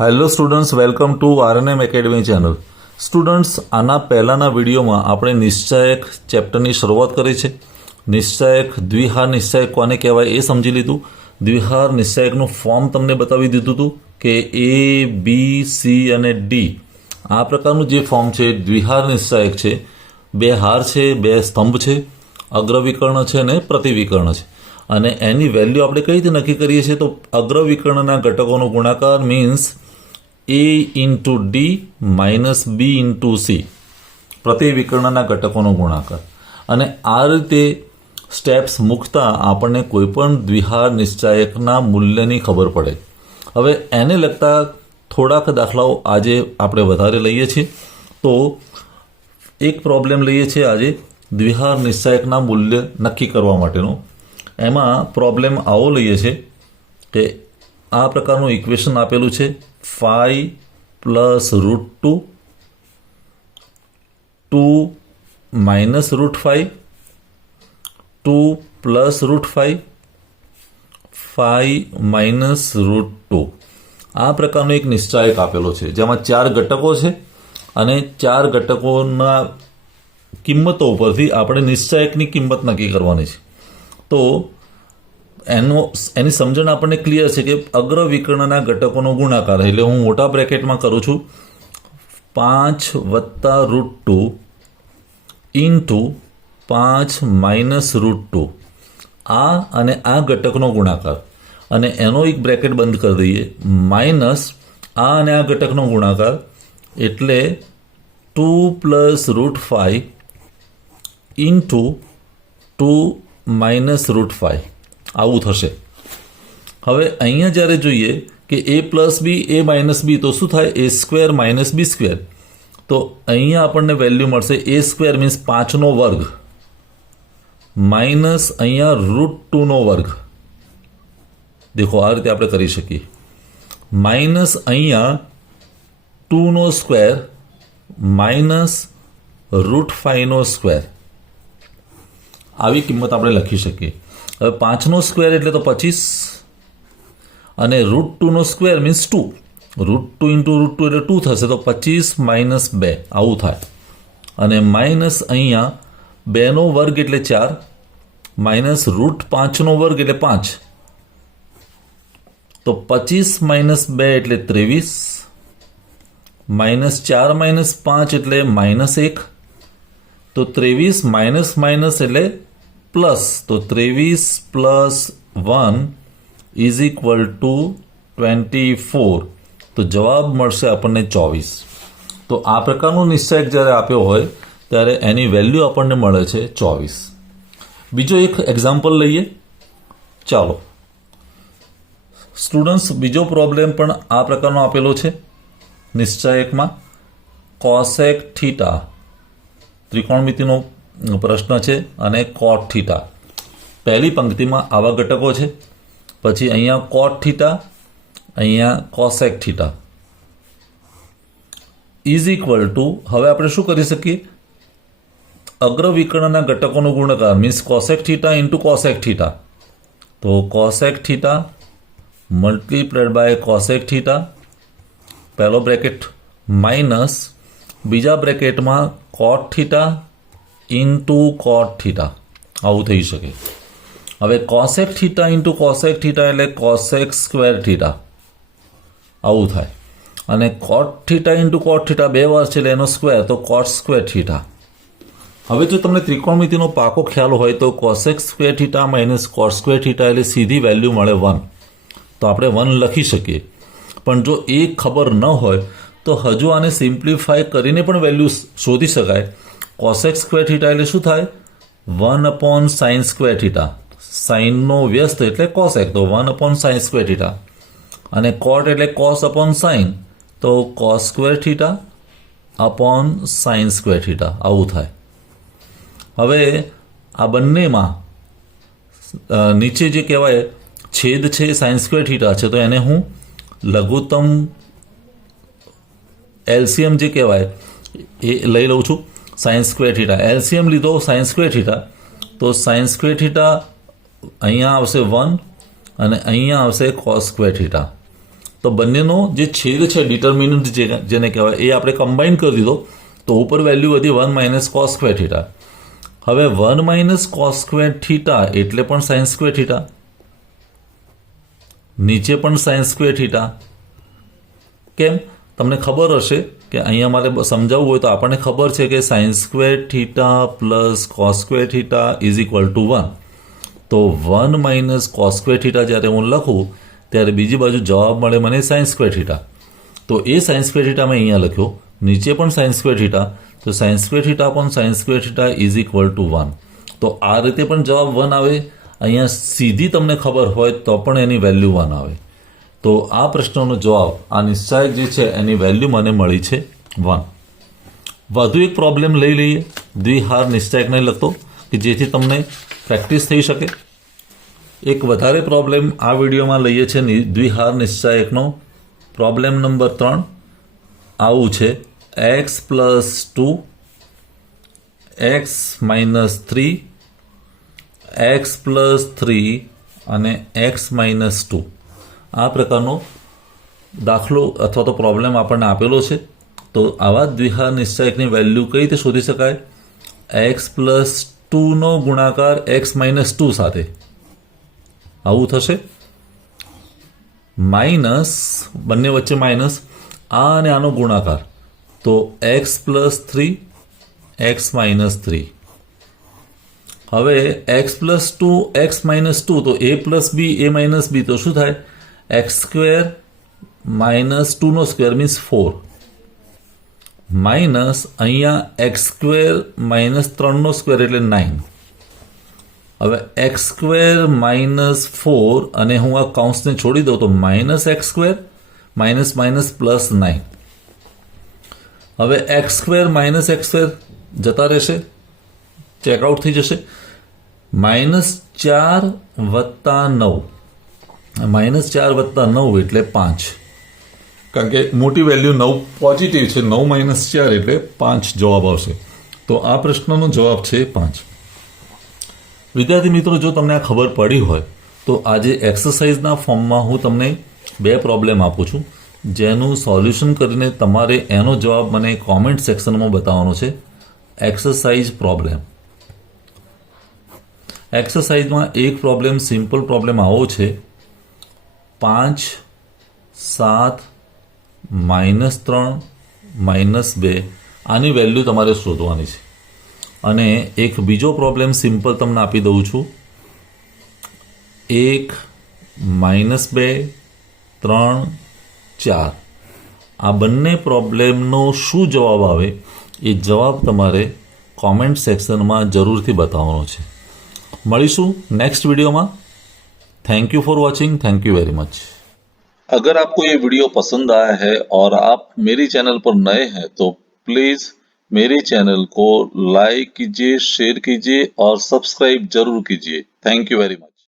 Hello students, welcome to RNM academy channel. Students, આના પહેલાંના વિડીયોમાં આપણે નિશ્ચાયક ચેપ્ટરની શરૂઆત કરી છે. નિશ્ચાયક, દ્વિહાર નિશ્ચાયક કોને કહેવાય એ સમજી લીધું. દ્વિહાર નિશ્ચાયકનું ફોર્મ તમને બતાવી દીધું હતું કે એ, બી, સી અને ડી આ પ્રકારનું જે ફોર્મ છે દ્વિહાર નિશ્ચાયક છે. બે હાર છે, બે સ્તંભ છે, અગ્રવિકર્ણ છે અને પ્રતિવિકર્ણ છે. અને એની વેલ્યુ આપણે કઈ રીતે નક્કી કરીએ છીએ? તો અગ્રવિકર્ણના ઘટકોનો ગુણાકાર મીન્સ એ ઇન્ટુ ડી માઇનસ બી ઇન્ટુ સી, પ્રતિવિકર્ણના ઘટકોનો ગુણાકાર. અને આ રીતે સ્ટેપ્સ મૂકતા આપણને કોઈપણ દ્વિહાર નિશ્ચાયકના મૂલ્યની ખબર પડે. હવે એને લગતા થોડાક દાખલાઓ આજે આપણે વધારે લઈએ છીએ. તો એક પ્રોબ્લેમ લઈએ છીએ આજે દ્વિહાર નિશ્ચાયકના મૂલ્ય નક્કી કરવા માટેનો. એમાં પ્રોબ્લેમ આવો લઈએ છે કે આ પ્રકારનું ઇક્વેશન આપેલું છે 5 પ્લસ √2, 2 માઇનસ √5, 2 પ્લસ √5, 5 માઇનસ √2. આ પ્રકારનો એક નિશ્ચાયક આપેલો છે જેમાં 4 ઘટકો છે અને 4 ઘટકોના કિંમતો ઉપરથી આપણે નિશ્ચાયકની કિંમત નક્કી કરવાની છે. તો એની સમજણ આપણને ક્લિયર છે કે અગ્રવિકર્ણના ઘટકોનો ગુણાકાર, એટલે હું મોટા બ્રેકેટમાં કરું છું 5 વત્તા √2 ઇન્ટુ 5 માઇનસ √2, આ અને આ ઘટકનો ગુણાકાર. અને એનો એક બ્રેકેટ બંધ કરી દઈએ, માઇનસ આ અને આ ઘટકનો ગુણાકાર, એટલે 2 પ્લસ √5 ઇન્ટુ 2 માઇનસ √5 આવું થશે. હવે અહીંયા જ્યારે જોઈએ કે એ પ્લસ બી, એ માઇનસ બી, તો શું થાય? એ સ્ક્વેર માઇનસ બી સ્ક્વેર. તો અહીંયા આપણને વેલ્યુ મળશે એ સ્ક્વેર મીન્સ 5નો વર્ગ માઇનસ અહીંયા √2નો વર્ગ. દેખો, આ રીતે આપણે કરી શકીએ. માઇનસ અહીંયા 2નો સ્ક્વેર માઇનસ √5નો સ્ક્વેર, આવી કિંમત આપણે લખી શકીએ. હવે 5નો સ્ક્વેર એટલે તો 25 અને √2નો સ્ક્વેર મીન્સ 2. √2 ઇન્ટુ √2 એટલે 2 થશે, તો 25 માઇનસ 2 આવું થાય. અને માઇનસ અહીંયા 2નો વર્ગ એટલે 4, માઇનસ √5નો વર્ગ એટલે 5. તો 25 માઇનસ 2 એટલે 23, માઇનસ 4 માઇનસ 5 એટલે માઇનસ 1. તો 23 માઇનસ માઇનસ એટલે પ્લસ, તો 23 પ્લસ 1 ઇઝ ઇક્વલ ટુ 24. તો જવાબ મળશે આપણને 24. તો આ પ્રકારનું નિશ્ચાયક જ્યારે આપ્યો હોય ત્યારે એની વેલ્યુ આપણને મળે છે 24. બીજો એક એક્ઝામ્પલ લઈએ. ચાલો સ્ટુડન્ટ્સ, બીજો પ્રોબ્લેમ પણ આ પ્રકારનો આપેલો છે નિશ્ચાયકમાં. કોસેક થીટા ત્રિકોણમિતિનો પ્રશ્ન છે અને કોટ થીટા. પહેલી પંક્તિમાં આવા ઘટકો છે, પછી અહીંયા કોટ થીટા, અહીંયા cosec theta is equal to, હવે આપણે શું કરી શકીએ? અગ્રવિકર્ણના ઘટકોનો ગુણાકાર means cosec theta into cosec theta. તો cosec theta multiplied by cosec theta, પહેલો બ્રેકેટ, માઇનસ બીજા બ્રેકેટમાં cot theta into cot theta, આવું થઈ શકે. હવે cosec theta into cosec theta એટલે કોસેક સ્ક્વેર થીટા, આવું થાય. અને cot theta into cot theta 2 વાર છે એટલે એનો સ્ક્વેર, તો કોટ સ્ક્વેર થીટા. હવે જો તમને ત્રિકોણમિતિનો પાકો ખ્યાલ હોય તો cosec square theta minus cot square theta એટલે સીધી વેલ્યુ મળે 1. તો આપણે 1 લખી શકીએ. પણ જો એ ખબર ન હોય તો હજુ આને સિમ્પ્લિફાય કરીને પણ વેલ્યુ શોધી શકાય. કોસેક સ્ક્વેર થીટા એટલે શું થાય? 1 સાઇન સ્ક્વેર થીટા. સાઇનનો વ્યસ્ત એટલે કોસેક, તો 1 સાઇન સ્ક્વેર થીટા. અને કોટ એટલે કોસ અપોન સાઇન, તો cos square theta upon sine square theta, આવું થાય. હવે આ બંનેમાં નીચે જે કહેવાય છેદ છે સાઇન સ્ક્વેર થીટા છે, તો એને હું લઘુત્તમ એલસીએમ જે કહેવાય એ લઈ લઉં છું. સાઇન સ્ક્વેર થીટા એલસીએમ લીધો સાઇન સ્ક્વેર થીટા, તો સાઇન સ્ક્વેર થીટા અહીંયા આવશે 1 અને અહીંયા આવશે કોસ સ્ક્વેર થીટા. તો બંનેનો જે છેદ છે ડિટર્મિનન્ટ જેને કહેવાય એ આપણે કમ્બાઈન કરી દીધો તો ઉપર વેલ્યુ વધી 1 માઇનસ કોસ સ્ક્વેર થીટા. હવે 1 માઇનસ કોસ સ્ક્વેર થીટા એટલે પણ સાઇન સ્ક્વેર થીટા, નીચે પણ સાઇન સ્ક્વેર થીટા. કેમ? તમને ખબર હશે કે અહીંયા મારે સમજાવવું હોય તો આપણને ખબર છે કે sine square theta plus cos square theta is equal two 1. તો 1 માઇનસ કોસ સ્ક્વેર થીટા જ્યારે હું લખું ત્યારે બીજી બાજુ જવાબ મળે મને સાઇન સ્ક્વેર થીટા. તો એ સાઇન સ્ક્વેર થીટા મેં અહીંયા લખ્યો, નીચે પણ સાઇન સ્ક્વેર થીટા, તો સાઇન સ્ક્વેર થીટા પણ sine square theta is equal two 1. તો આ રીતે પણ જવાબ 1 આવે. અહીંયા સીધી તમને ખબર હોય તો પણ એની વેલ્યુ 1 આવે. તો આ પ્રશ્નનો જવાબ આ નિશ્ચાયક જે છે એની વેલ્યુ મને મળી છે 1. વધુ એક પ્રોબ્લેમ લઈ લઈએ દ્વિહાર નિશ્ચાયકને લગતો કે જેથી તમને પ્રેક્ટિસ થઈ શકે. એક વધારે પ્રોબ્લેમ આ વિડીયોમાં લઈએ છીએ દ્વિહાર નિશ્ચાયકનો. પ્રોબ્લેમ નંબર 3 આવું છે: x plus 2 x minus 3 x plus 3 અને x માઇનસ 2. આ પ્રકારનો દાખલો અથવા તો પ્રોબ્લેમ આપણને આપેલો છે. તો આવા દ્વિહાર નિશ્ચાયકની વેલ્યુ કઈ રીતે શોધી શકાય? x પ્લસ 2નો ગુણાકાર x માઇનસ 2 સાથે આવું થશે, માઇનસ બંને વચ્ચે માઇનસ, આ અને આનો ગુણાકાર તો x પ્લસ 3 x માઇનસ 3. હવે x પ્લસ 2 x માઇનસ 2 તો a plus b a minus b તો શું થાય? x સ્ક્વેર માઇનસ 2નો સ્ક્વેર મીન્સ 4 માઇનસ અહીંયા x સ્ક્વેર માઇનસ 3નો સ્ક્વેર એટલે 9. હવે એક્સ સ્ક્વેર માઇનસ 4 અને હું આ કૌંસને છોડી દઉં તો minus x square minus minus plus 9. હવે x square minus x square જતા રહેશે, ચેકઆઉટ થઈ જશે. -4 વત્તા 9, -4 વત્તા 9 એટલે 5, કારણ કે મોટી વેલ્યુ 9 પોઝિટિવ છે. 9 માઇનસ 4 એટલે 5 જવાબ આવશે. તો આ પ્રશ્નનો જવાબ છે 5. વિદ્યાર્થી મિત્રો, જો તમને આ ખબર પડી હોય તો આજે એક્સરસાઇઝના ફોર્મમાં હું તમને 2 પ્રોબ્લેમ આપું છું, જેનું સોલ્યુશન કરીને તમારે એનો જવાબ મને કોમેન્ટ સેક્શનમાં બતાવવાનો છે. Exercise problem. એક્સરસાઇઝમાં એક પ્રોબ્લેમ સિમ્પલ પ્રોબ્લેમ આવો છે: 5 7 -3 -2 આની વેલ્યુ તમારે શોધવાની છે. અને એક બીજો પ્રોબ્લેમ સિમ્પલ તમને આપી દઉં છું: 1 -2 3 4. આ બંને પ્રોબ્લેમનો શું જવાબ આવે એ જવાબ તમારે કોમેન્ટ સેક્શનમાં જરૂરથી બતાવવાનો છે. મળીશું नेक्स्ट वीडियो में. Thank you for watching. Thank you very much. अगर आपको ये वीडियो पसंद आया है और आप मेरी चैनल पर नए हैं तो प्लीज मेरे चैनल को लाइक कीजिए, शेयर कीजिए और सब्सक्राइब जरूर कीजिए. Thank you very much.